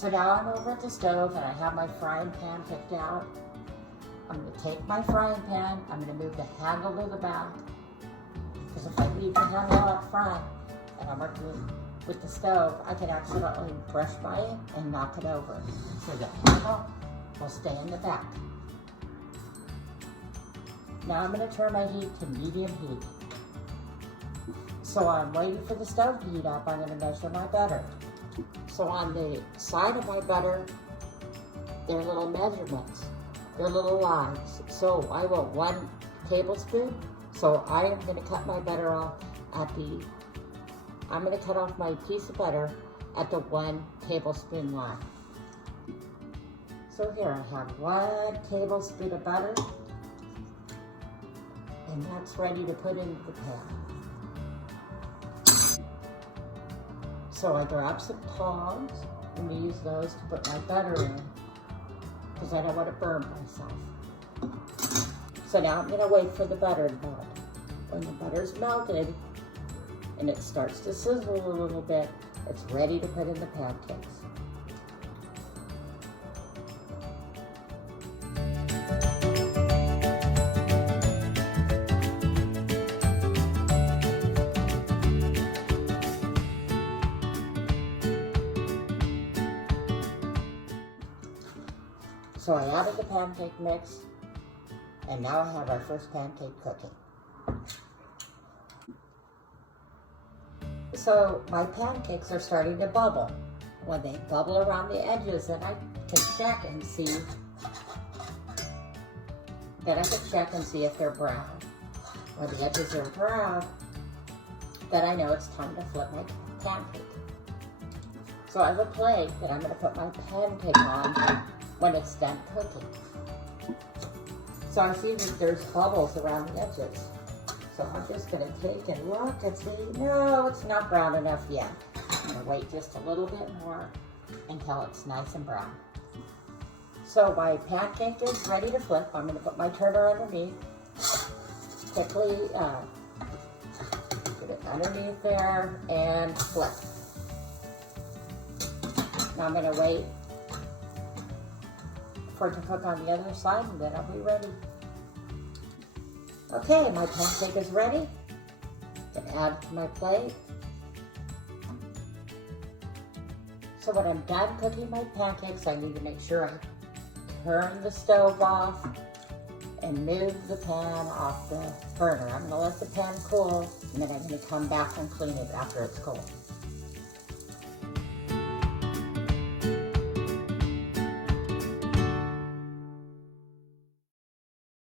So now I'm over at the stove and I have my frying pan picked out. I'm going to take my frying pan, I'm going to move the handle to the back, because if I leave the handle out front and I'm working with the stove, I can accidentally brush by it and knock it over. So the handle will stay in the back. Now I'm going to turn my heat to medium heat. So I'm waiting for the stove to heat up, I'm going to measure my butter. So on the side of my butter, there are little measurements. They're little lines. So I want 1 tablespoon. So I am going to cut my butter off I'm going to cut off my piece of butter at the 1 tablespoon line. So here I have 1 tablespoon of butter, and that's ready to put into the pan. So I grab some tongs and use those to put my butter in, because I don't want to burn myself. So now I'm going to wait for the butter to melt. When the butter's melted and it starts to sizzle a little bit, it's ready to put in the pancakes. So I added the pancake mix, and now I have our first pancake cooking. So my pancakes are starting to bubble. When they bubble around the edges, then I can check and see. If they're brown. When the edges are brown, then I know it's time to flip my pancake. So I have a plate that I'm going to put my pancake on when it's done cooking. So I see that there's bubbles around the edges. So I'm just going to take and look and see, no, it's not brown enough yet. I'm going to wait just a little bit more until it's nice and brown. So my pancake is ready to flip. I'm going to put my turner underneath. Quickly get it underneath there and flip. Now I'm going to wait for it to cook on the other side, and then I'll be ready. Okay, my pancake is ready. I'm going to add it to my plate. So when I'm done cooking my pancakes, I need to make sure I turn the stove off and move the pan off the burner. I'm going to let the pan cool, and then I'm going to come back and clean it after it's cool.